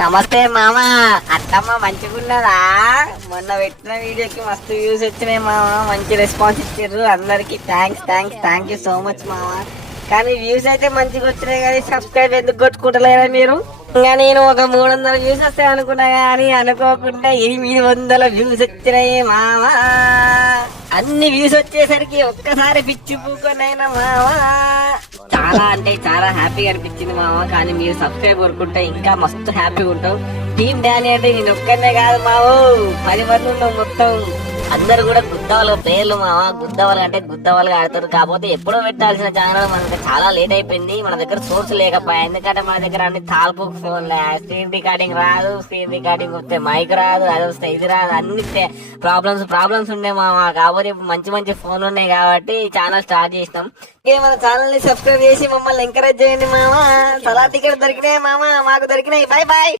నమస్తే మామ. అత్తమ్మ మంచిగున్నదా? మొన్న పెట్టిన వీడియోకి మస్తు వ్యూస్ వచ్చినాయి మామ. మంచి రెస్పాన్స్ ఇచ్చారు. అందరికి థ్యాంక్ యూ సో మచ్ మామ. కానీ వ్యూస్ అయితే మంచిగా వచ్చినాయి, కానీ సబ్స్క్రైబ్ ఎందుకు కొట్టుకుంటలేరా మీరు? ఇంకా నేను ఒక 300 వ్యూస్ వస్తాయి అనుకున్నా, కానీ అనుకోకుండా 800 వ్యూస్ వచ్చినాయి మామ. అన్ని వ్యూస్ వచ్చేసరికి ఒక్కసారి పిచ్చి పూకొనైనా మామ. చాలా అంటే చాలా హ్యాపీగా అనిపించింది మామ. కానీ మీరు సబ్స్క్రైబ్ కొనుక్కుంటే ఇంకా మస్తు హ్యాపీగా ఉంటాం. టీమ్ డానీ అంటే నేను ఒక్కనే కాదు మావు, 10 మంది ఉంటాం మొత్తం. అందరు కూడా గుద్దవాళ్ళ పేర్లు మామ. గుద్దవాళ్ళు అంటే గుద్దవాళ్ళుగా ఆడతారు. కాకపోతే ఎప్పుడో పెట్టాల్సిన ఛానల్ మనకి చాలా లేట్ అయిపోయింది. మన దగ్గర సోర్స్ లేకపోయా. ఎందుకంటే మన దగ్గర అన్ని తాల్పు ఫోన్లే. స్క్రీన్ రికార్డింగ్ రాదు, స్క్రీన్ రికార్డింగ్ వస్తే మైక్ రాదు, అది వస్తే ఇది రాదు, అన్ని ప్రాబ్లమ్స్ ఉండే మామ. కాకపోతే ఇప్పుడు మంచి ఫోన్ ఉన్నాయి కాబట్టి ఛానల్ స్టార్ట్ చేసినాం. ఇంకే మన ఛానల్ ని సబ్స్క్రైబ్ చేసి మమ్మల్ని ఎంకరేజ్ చేయండి మామ. సలా టికెట్ దొరికినాయి మామ, మాకు దొరికినాయి. బై.